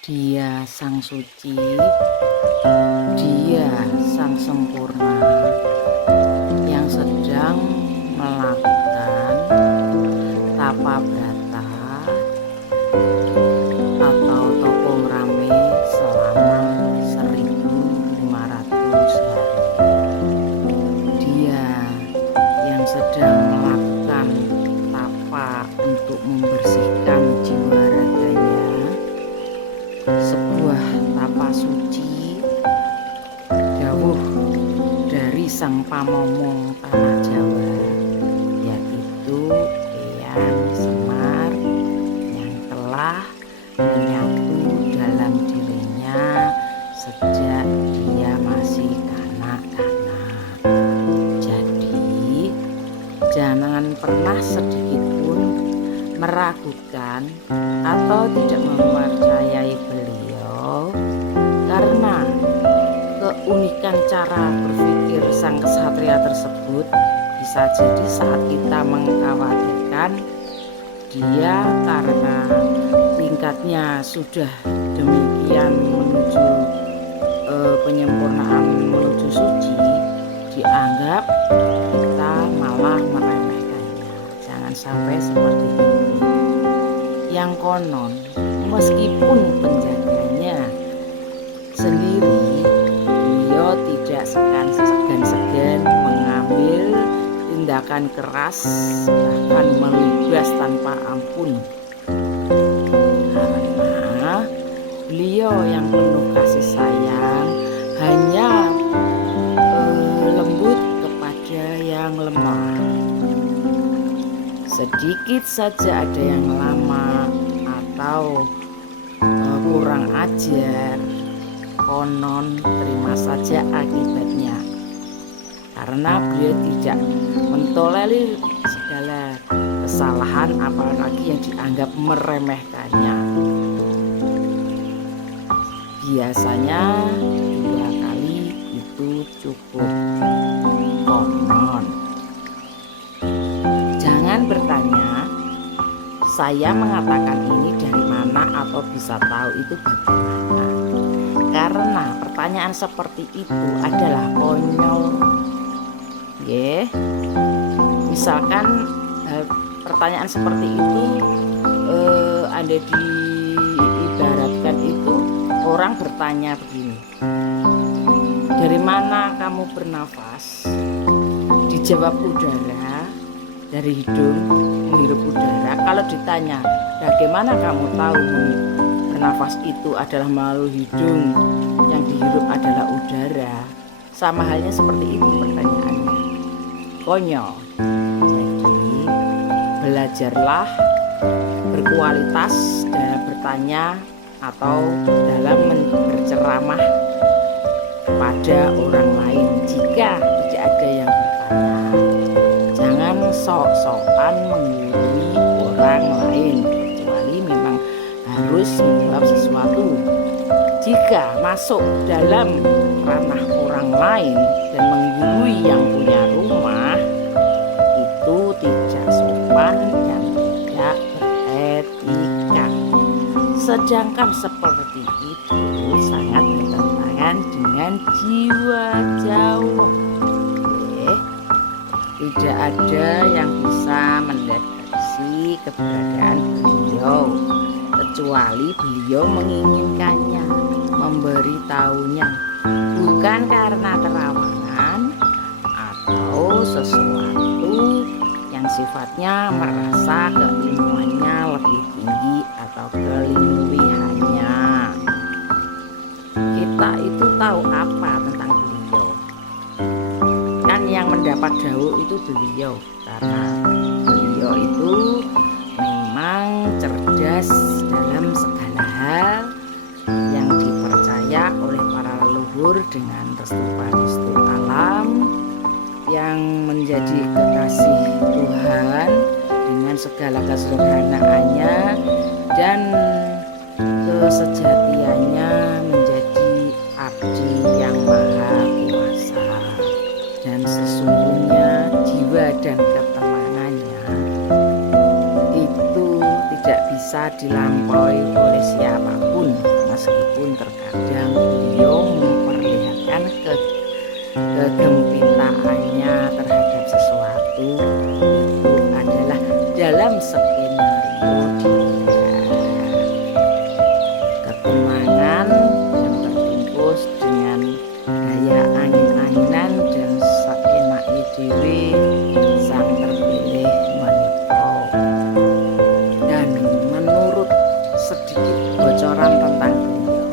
Dia sang suci, dia sang sempurna yang sedang melakukan tapa brata atau topo rame selama 1500 hari. Dia yang sedang melakukan tapa untuk membersihkan jiwa raganya, sebuah tapa suci dawuh dari sang pamomong tanah Jawa, yaitu Eyang Semar, yang telah menyatu dalam dirinya sejak dia masih kanak-kanak. Jadi jangan pernah sedikit pun meragukan atau tidak mempercayai beliau, karena keunikan cara berpikir sang kesatria tersebut bisa jadi saat kita mengkhawatirkan dia karena tingkatnya sudah demikian menuju penyempurnaan, menuju suci, dianggap kita malah meremehkannya. Jangan sampai seperti itu. Yang konon meskipun penjaganya sendiri, beliau tidak segan-segan mengambil tindakan keras, bahkan melibas tanpa ampun, karena beliau yang penuh kasih sayang hanya lembut kepada yang lemah. Sedikit saja ada yang lama atau kurang ajar, konon terima saja akibatnya, karena beliau tidak mentolerir segala kesalahan, apalagi yang dianggap meremehkannya. Biasanya 2 kali itu cukup, konon. Jangan bertanya saya mengatakan ini dari mana atau bisa tahu itu bagaimana, karena pertanyaan seperti itu adalah konyol. Misalkan pertanyaan seperti itu ada diibaratkan itu orang bertanya begini, dari mana kamu bernafas? Dijawab udara, dari hidung menghirup udara. Kalau ditanya bagaimana kamu tahu bernafas itu adalah melalui hidung, yang dihirup adalah udara, sama halnya seperti itu pertanyaannya, konyol. Jadi belajarlah berkualitas dalam bertanya atau dalam berceramah kepada orang lain. Jika tidak ada yang bertanya, jangan sok-sokan menggurui orang lain, kecuali memang harus menjawab sesuatu. Jika masuk dalam ranah orang lain dan menggurui yang punya rumah, itu tidak sopan dan tidak beretika. Sedangkan seperti itu sangat bertentangan dengan jiwa Jawa. Tidak ada yang bisa mendeteksi keberadaan beliau kecuali beliau menginginkannya, memberitahunya, bukan karena terawangan atau sesuatu yang sifatnya merasa keilmuannya lebih tinggi atau kelebihannya. Kita itu tahu apa tentang beliau? Kan yang mendapat dawuh itu beliau, karena beliau itu memang cerdas dalam segala hal yang dipercaya oleh para leluhur dengan restu alam, yang menjadi kekasih Tuhan dengan segala kesederhanaannya dan kesejatiannya, menjadi abdi yang maha kuasa. Dan sesungguhnya jiwa dan ketenangannya itu tidak bisa dilampaui oleh siapapun, kecintaannya terhadap sesuatu itu adalah dalam skenario dia. Ketenangan yang terbungkus dengan gaya angin-anginan dan saenake dhewe sang terpilih menika. Dan menurut sedikit bocoran tentang beliau,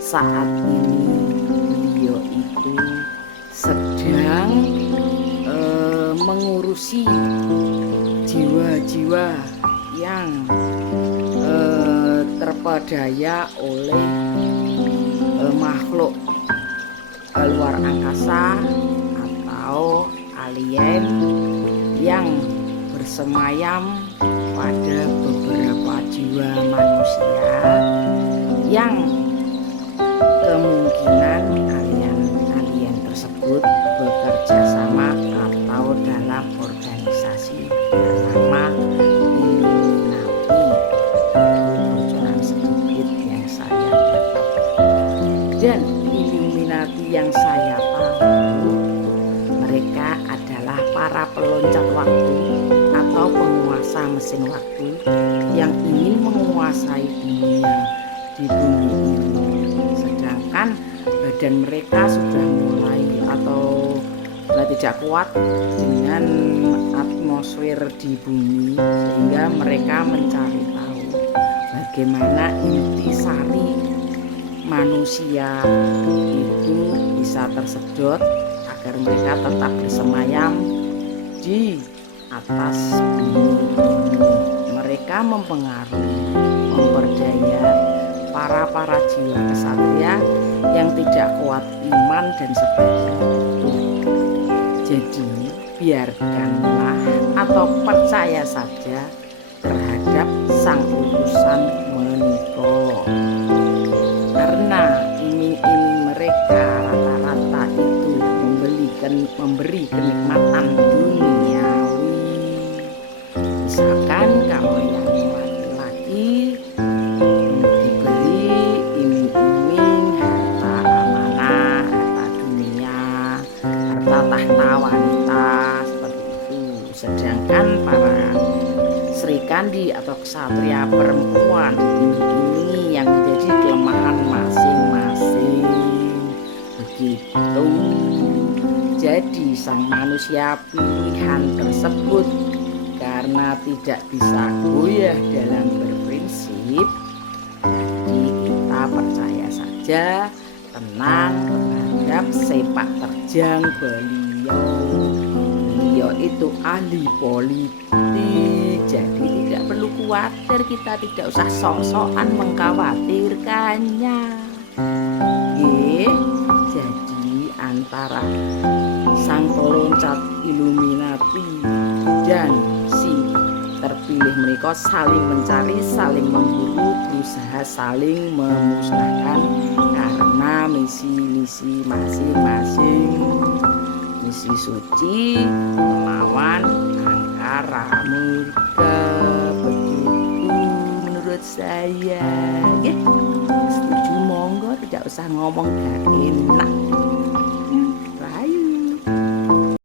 saat ini beliau itu sedang mengurusi jiwa-jiwa yang terpedaya oleh makhluk luar angkasa atau alien yang bersemayam pada beberapa jiwa manusia yang kemungkinan alien tersebut bekerja sama atau dalam organisasi bernama Illuminati. Bocoran sedikit yang saya dapat. Dan Illuminati yang saya tahu, mereka adalah para peloncat waktu atau penguasa mesin waktu yang ingin menguasai dunia di bumi ini. Sedangkan badan mereka sudah mulai atau tidak kuat dengan atmosfer di bumi, sehingga mereka mencari tahu bagaimana intisari manusia itu bisa tersedot agar mereka tetap bersemayam di atas bumi ini. Mereka mempengaruhi, memperdaya para jiwa kesatria yang tidak kuat iman dan sebagainya. Jadi biarkanlah atau percaya saja terhadap sang utusan menika, karena iming-iming mereka rata-rata itu memberi kenikmatan duniawi. Misalkan kalau yang laki-laki diberi iming-iming harta amanah, harta dunia, harta tahta wanita, seperti itu. Sedangkan para Srikandi atau ksatria perempuan ini yang menjadi kelemahan masing-masing. Begitu. Jadi sang manusia pilihan tersebut karena tidak bisa goyah dalam berprinsip, jadi kita percaya saja, tenang terhadap sepak terjang beliau. Beliau itu ahli politik, jadi tidak perlu khawatir, kita tidak usah sok-sokan mengkhawatirkannya. Jadi antara sang peloncat Illuminati dan si terpilih mereka saling mencari, saling memburu, berusaha saling memusnahkan karena misi-misi masing-masing. Misi suci melawan angkara murka, begitu menurut saya. Setuju, monggo, tidak usah ngomong gak enak.